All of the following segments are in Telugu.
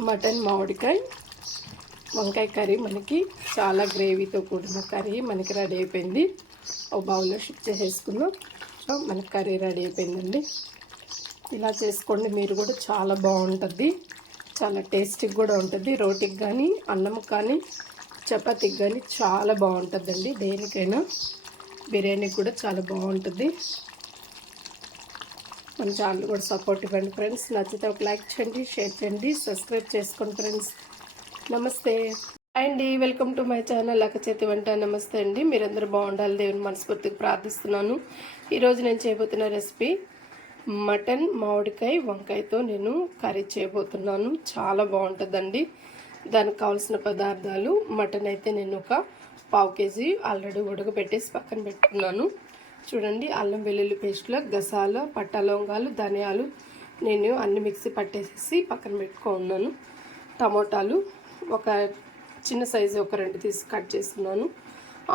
మటన్ మామిడికాయ వంకాయ కర్రీ మనకి చాలా గ్రేవీతో కూడిన కర్రీ మనకి రెడీ అయిపోయింది. ఒక బౌల్లో షిఫ్ట్ చేసేసుకుందాం. మనకి కర్రీ రెడీ అయిపోయిందండి. ఇలా చేసుకోండి, మీరు కూడా చాలా బాగుంటుంది, చాలా టేస్టీగా కూడా ఉంటుంది. రోటీకి కానీ అన్నం కానీ చపాతీకి కానీ చాలా బాగుంటుందండి. దేనికైనా బిర్యానీకి కూడా చాలా బాగుంటుంది. మన ఛానల్ కూడా సపోర్ట్ ఇవ్వండి ఫ్రెండ్స్. నచ్చితే ఒక లైక్ చేయండి, షేర్ చేయండి, సబ్స్క్రైబ్ చేసుకోండి ఫ్రెండ్స్. నమస్తే అండి, వెల్కమ్ టు మై ఛానల్ అక్క చేతి వంట. నమస్తే అండి, మీరందరూ బాగుండాలి దేవుని మనస్ఫూర్తిగా ప్రార్థిస్తున్నాను. ఈరోజు నేను చేయబోతున్న రెసిపీ మటన్ మామిడికాయ వంకాయతో నేను కర్రీ చేయబోతున్నాను. చాలా బాగుంటుందండి. దానికి కావాల్సిన పదార్థాలు: మటన్ అయితే నేను ఒక 1/2 కేజీ ఆల్రెడీ ఉడకబెట్టేసి పక్కన పెట్టుకున్నాను. చూడండి, అల్లం వెల్లుల్లి పేస్ట్లో గసాల, పట్టా లవంగాలు, ధనియాలు నేను అన్ని మిక్సీ పట్టేసి పక్కన పెట్టుకున్నాను. టమోటాలు ఒక చిన్న సైజు ఒక 2 తీసి కట్ చేస్తున్నాను.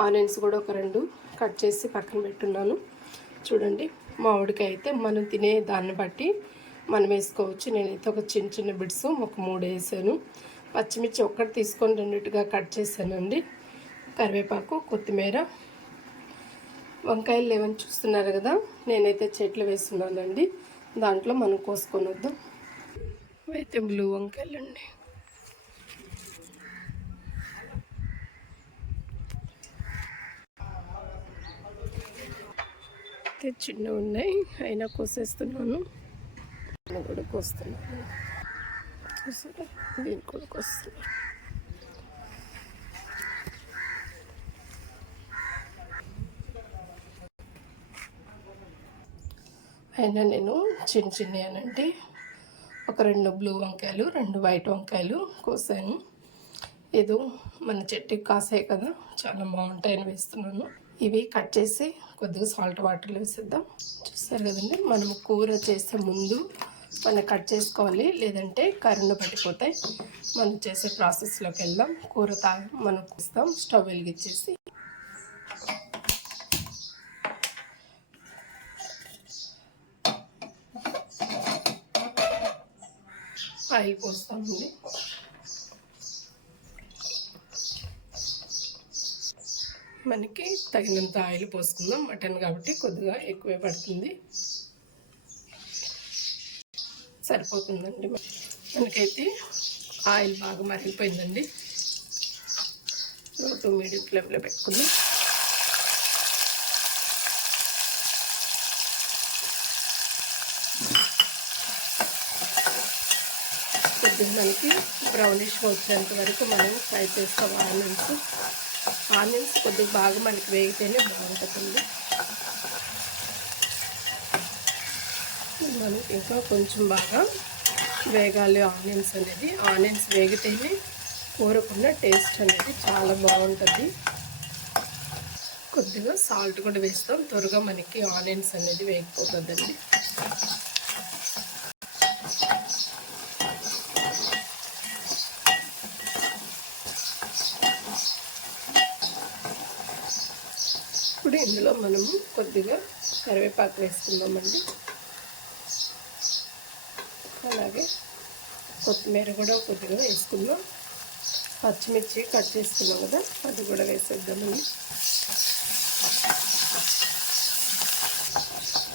ఆనియన్స్ కూడా ఒక 2 కట్ చేసి పక్కన పెట్టున్నాను. చూడండి, మామిడికాయ అయితే మనం తినే దాన్ని బట్టి మనం వేసుకోవచ్చు. నేనైతే ఒక చిన్న చిన్న బిడ్స్ ఒక 3 వేసాను. పచ్చిమిర్చి ఒక్కటి తీసుకొని 2గా కట్ చేశానండి. కరివేపాకు, కొత్తిమీర, వంకాయలు లేవని చూస్తున్నారు కదా, నేనైతే చెట్లు వేస్తున్నానండి. దాంట్లో మనం కోసుకొని వద్దాం. అయితే బ్లూ వంకాయలండి. అయితే చిన్న ఉన్నాయి, అయినా కోసేస్తున్నాను. కూడా కోస్తున్నాను, చూసారా, దీన్ని కూడా కోస్తున్నాను. అయినా నేను చిన్న చిన్ననంటే ఒక 2 బ్లూ వంకాయలు, 2 వైట్ వంకాయలు కోసాను. ఏదో మన చెట్టుకి కాసాయి కదా, చాలా బాగుంటాయని వేస్తున్నాను. ఇవి కట్ చేసి కొద్దిగా సాల్ట్ వాటర్లో వేసేద్దాం. చూస్తారు కదండి, మనం కూర చేసే ముందు మనం కట్ చేసుకోవాలి, లేదంటే కరెంటు పట్టిపోతాయి. మనం చేసే ప్రాసెస్లోకి వెళ్దాం. కూర మనం కూస్తాం. Stove వెలిగించేసి oil పోస్తామండి. మనకి తగినంత ఆయిల్ పోసుకుందాం. మటన్ కాబట్టి కొద్దిగా ఎక్కువే పడుతుంది, సరిపోతుందండి. మనకైతే ఆయిల్ బాగా మరిగిపోయిందండి. 2 మీడియం ఫ్లేమ్లో పెట్టుకుందాం. కొద్దిగా మనకి బ్రౌనిష్గా వచ్చేంత వరకు మనం ఫ్రై చేస్తాం. ఆనియన్స్ కొద్దిగా బాగా మనకి వేగితేనే బాగుంటుంది. మనకి ఇంకా కొంచెం బాగా వేగాలి ఆనియన్స్ అనేది. ఆనియన్స్ వేగితేనే కూరకున్న టేస్ట్ అనేది చాలా బాగుంటుంది. కొద్దిగా సాల్ట్ కూడా వేస్తాం, త్వరగా మనకి ఆనియన్స్ అనేది వేగిపోతుందండి. ఇప్పుడు ఇందులో మనము కొద్దిగా కరివేపాకు వేసుకుందామండి. అలాగే కొత్తిమీర కూడా కొద్దిగా వేసుకుందాం. పచ్చిమిర్చి కట్ చేసుకున్నాం కదా, అది కూడా వేసేద్దామండి.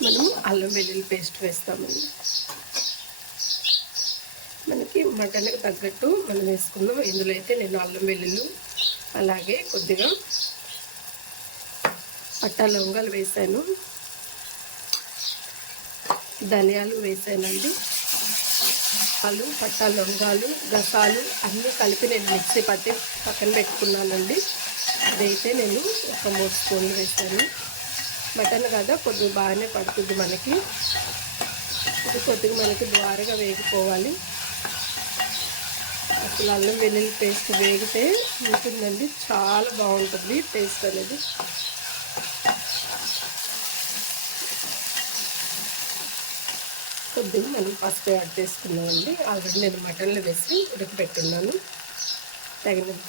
మనము అల్లం వెల్లుల్లి పేస్ట్ వేస్తామండి. మనకి మటన్కి తగ్గట్టు మనం వేసుకుందాం. ఇందులో అయితే నేను అల్లం వెల్లుల్లి, అలాగే కొద్దిగా పట్టా లవంగాలు వేసాను, ధనియాలు వేసానండి. పట్టా లవంగాలు, గసాలు అన్నీ కలిపి నేను మిక్సీ పట్టి పక్కన పెట్టుకున్నానండి. అదైతే నేను ఒక 3 స్పూన్లు వేసాను. మటన్ కదా కొద్దిగా బాగానే పడుతుంది మనకి. ఇది కొద్దిగా మనకి ద్వారగా వేగిపోవాలి. అసలు అల్లం వెల్లుల్లి పేస్ట్ వేగితే ఉంటుందండి, చాలా బాగుంటుంది టేస్ట్ అనేది. కొద్దిగా మనం పసుపు యాడ్ చేసుకున్నామండి. ఆల్రెడీ నేను మటన్లో వేసి ఉడకబెట్టున్నాను. తగినంత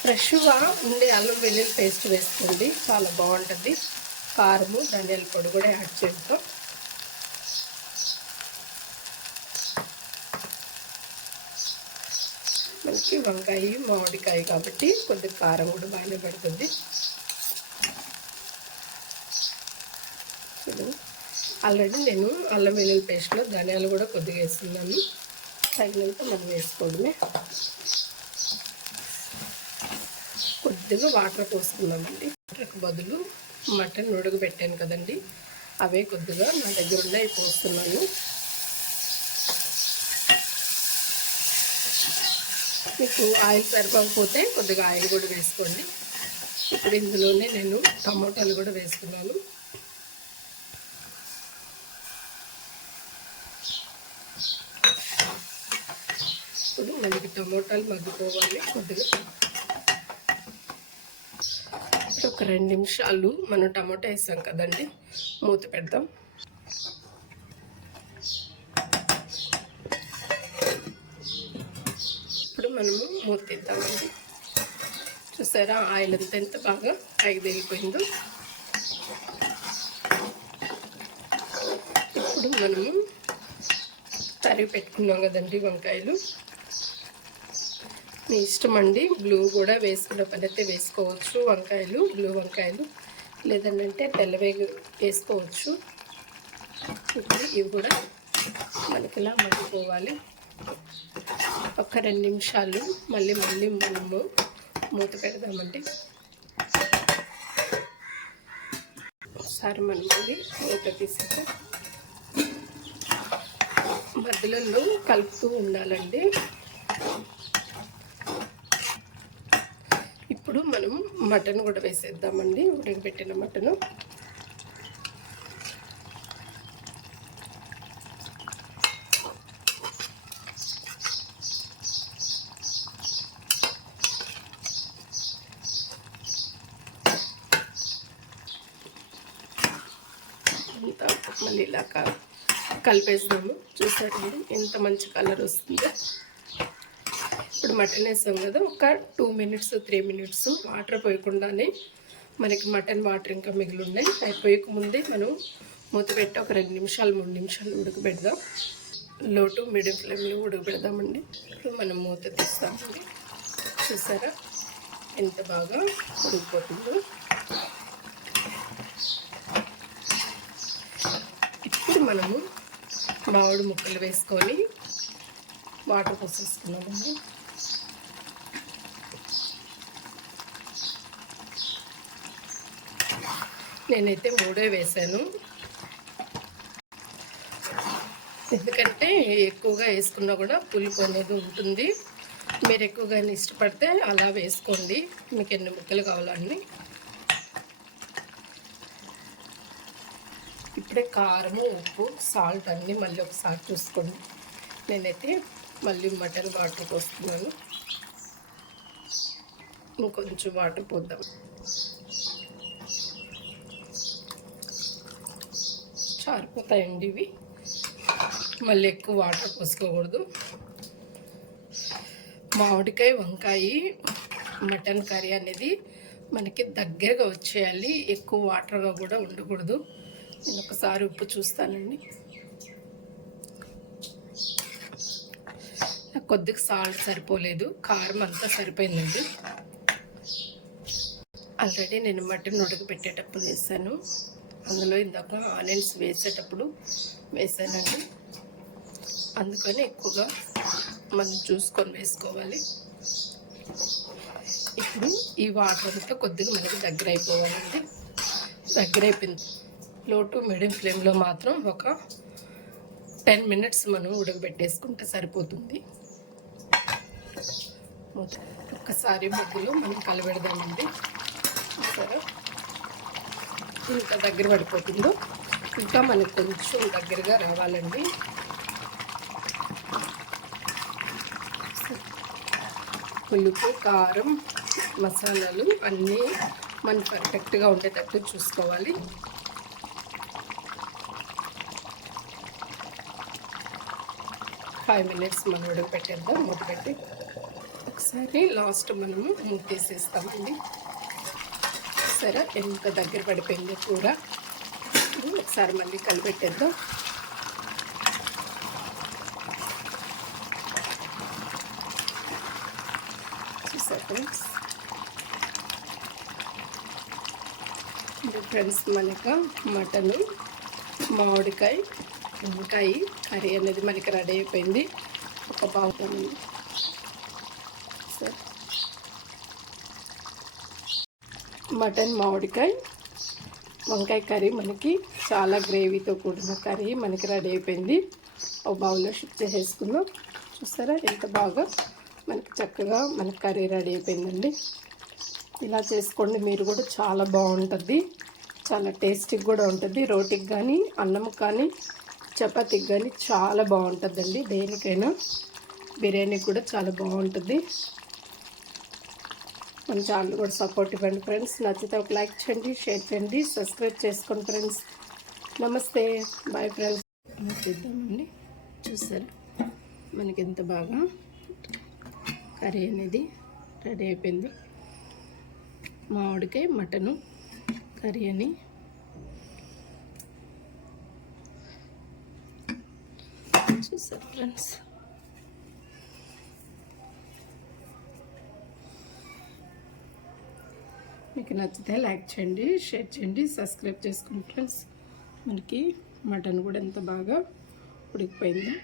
ఫ్రెష్గా ఉండే అల్లం వెల్లుల్లి పేస్ట్ వేసుకోండి, చాలా బాగుంటుంది. కారము, ధనియాల పొడి కూడా యాడ్ చేస్తాం. మనకి వంకాయ మామిడికాయ కాబట్టి కొద్దిగా కారం కూడా బాగానే పడుతుంది. ఆల్రెడీ నేను అల్లం వెల్లుల్లి పేస్ట్లో ధనియాలు కూడా కొద్దిగా వేస్తున్నాను. తగినంత మనం వేసుకోవడమే. కొద్దిగా వాటర్ పోసుకున్నామండి. వాటర్కి బదులు మటన్ ఉడకబెట్టాను కదండి, అవే కొద్దిగా నా దగ్గర ఉన్నాయి పోస్తున్నాను. మీకు ఆయిల్ సరిపోకపోతే కొద్దిగా ఆయిల్ కూడా వేసుకోండి. ఇప్పుడు ఇందులోనే నేను టమాటాలు కూడా వేస్తున్నాను. ఇప్పుడు మనకి టమాటాలు మగ్గిపోవాలి. కొద్దిగా ఒక 2 నిమిషాలు మనం టమాటా వేసాం కదండి, మూత పెడదాం. ఇప్పుడు మనము మూత తీద్దామండి. చూసారా ఆయిల్ అంతా ఎంత బాగా పైకి తేలిపోయిందో. ఇప్పుడు మనము తరిగి పెట్టుకున్నాం కదండి వంకాయలు. మీ ఇష్టం అండి, బ్లూ కూడా వేసుకున్న పని అయితే వేసుకోవచ్చు. వంకాయలు బ్లూ వంకాయలు లేదంటే తెల్లవే వేసుకోవచ్చు. ఇప్పుడు ఇవి కూడా మనకి ఇలా మగ్గిపోవాలి. ఒక 2 నిమిషాలు మళ్ళీ మనము మూత పెడదామండి. ఒకసారి మనం మళ్ళీ మూత తీసేద్దాం. మధ్యలో కలుపుతూ ఉండాలండి. ఇప్పుడు మనం మటన్ కూడా వేసేద్దామండి, ఉడకబెట్టిన మటను. అంతా మళ్ళీ ఇలా కలిపేస్తాము. చూసారండి ఎంత మంచి కలర్ వస్తుందో. ఇప్పుడు మటన్ వేసాం కదా, ఒక 2 మినిట్స్ 3 మినిట్స్ వాటర్ పోయకుండానే, మనకి మటన్ వాటర్ ఇంకా మిగిలి ఉన్నాయి. అవి పోయకముందే మనం మూత పెట్టి ఒక 2 నిమిషాలు 3 నిమిషాలు ఉడకబెడదాం. లో టు మీడియం ఫ్లేమ్లో ఉడకబెడదామండి. ఇప్పుడు మనం మూత తీస్తామండి. చూసారా ఎంత బాగా ఉడికిపోతుందో. ఇప్పుడు మనము మామిడి ముక్కలు వేసుకొని వాటర్ పోసేసుకున్నామండి. నేనైతే 3 వేసాను, ఎందుకంటే ఎక్కువగా వేసుకున్నా కూడా పులుపు అనేది ఉంటుంది. మీరు ఎక్కువగా ఇష్టపడితే అలా వేసుకోండి, మీకు ఎన్ని ముక్కలు కావాలని. ఇప్పుడే కారము ఉప్పు సాల్ట్ అన్నీ మళ్ళీ ఒకసారి చూసుకోండి. నేనైతే మళ్ళీ మటన్ వాటర్ పోస్తున్నాను. ఇంకొంచెం వాటర్ పోద్దాం. చారిపోతాయండి ఇవి, మళ్ళీ ఎక్కువ వాటర్ పోసుకోకూడదు. మామిడికాయ వంకాయ మటన్ కర్రీ అనేది మనకి దగ్గరగా వచ్చేయాలి, ఎక్కువ వాటర్గా కూడా ఉండకూడదు. నేను ఒకసారి ఉప్పు చూస్తానండి. నాకు కొద్దిగా సాల్ట్ సరిపోలేదు, కారం అంతా సరిపోయిందండి. ఆల్రెడీ నేను మటన్ ఉడకబెట్టేటప్పుడు వేసాను, అందులో ఇందాక ఆనియన్స్ వేసేటప్పుడు వేసానండి. అందుకని ఎక్కువగా మనం చూసుకొని వేసుకోవాలి. ఇప్పుడు ఈ వాటర్ అంతా కొద్దిగా మనకి దగ్గర అయిపోవాలండి. దగ్గర అయిపోయింది. లో టు మీడియం ఫ్లేమ్లో మాత్రం ఒక 10 మినిట్స్ మనం ఉడకబెట్టేసుకుంటే సరిపోతుంది. ఒక్కసారి మధ్యలో మనం కలబెడదామండి. సరే ఇంకా దగ్గర పడిపోతుందో, ఇంకా మనకు కొంచెం దగ్గరగా రావాలండి. పులుపు కారం మసాలాలు అన్నీ మనం పర్ఫెక్ట్గా ఉండేటట్టు చూసుకోవాలి. ఫైవ్ మినిట్స్ మనం ఉడకపెట్టేద్దాం. మూత పెట్టి ఒకసారి లాస్ట్ మనము మూత తీసేస్తామండి. సరే ఎంత దగ్గర పడిపోయిందో కూర. ఒకసారి మళ్ళీ కలిపెట్టేద్దాం. చూసారు ఫ్రెండ్స్. ఇది ఫ్రెండ్స్ మనకు మటను, మామిడికాయ, వంకాయ కర్రీ అనేది మనకి రెడీ అయిపోయింది. ఒక బాగుంది సార్. మటన్, మామిడికాయ, వంకాయ కర్రీ మనకి చాలా గ్రేవీతో కూడిన కర్రీ మనకి రెడీ అయిపోయింది. ఒక బౌల్లో షిఫ్ట్ చేసేసుకుందాం. చూసారా ఎంత బాగా మనకి చక్కగా మనకి కర్రీ రెడీ అయిపోయిందండి. ఇలా చేసుకోండి మీరు కూడా, చాలా బాగుంటుంది, చాలా టేస్టీగా కూడా ఉంటుంది. రోటీకి కానీ, అన్నం కానీ, చపాతీకి కానీ చాలా బాగుంటుందండి. దేనికైనా బిర్యానీ కూడా చాలా బాగుంటుంది. మన ఛానల్ కూడా సపోర్ట్ ఇవ్వండి ఫ్రెండ్స్. నచ్చితే ఒక లైక్ చేయండి, షేర్ చేయండి, సబ్స్క్రైబ్ చేసుకోండి ఫ్రెండ్స్. నమస్తే, బాయ్ ఫ్రెండ్స్. చూద్దామండి. చూసారా మనకి ఎంత బాగా కర్రీ అనేది రెడీ అయిపోయింది. మామిడికాయ, మటను కర్రీ అని చూసారు ఫ్రెండ్స్. మీకు నచ్చితే లైక్ చేయండి, షేర్ చేయండి, సబ్స్క్రైబ్ చేసుకోండి ఫ్రెండ్స్. మనకి మటన్ కూడా ఎంత బాగా ఉడికిపోయింది.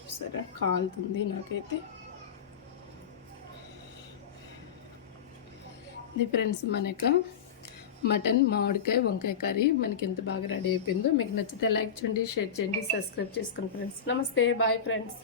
చూసారా కాలుతుంది నాకైతే. ఇది ఫ్రెండ్స్ మనకు మటన్, మామిడికాయ, వంకాయ కర్రీ మనకి ఎంత బాగా రెడీ అయిపోయిందో. మీకు నచ్చితే లైక్ చేయండి, షేర్ చేయండి, సబ్స్క్రైబ్ చేసుకోండి ఫ్రెండ్స్. నమస్తే, బాయ్ ఫ్రెండ్స్.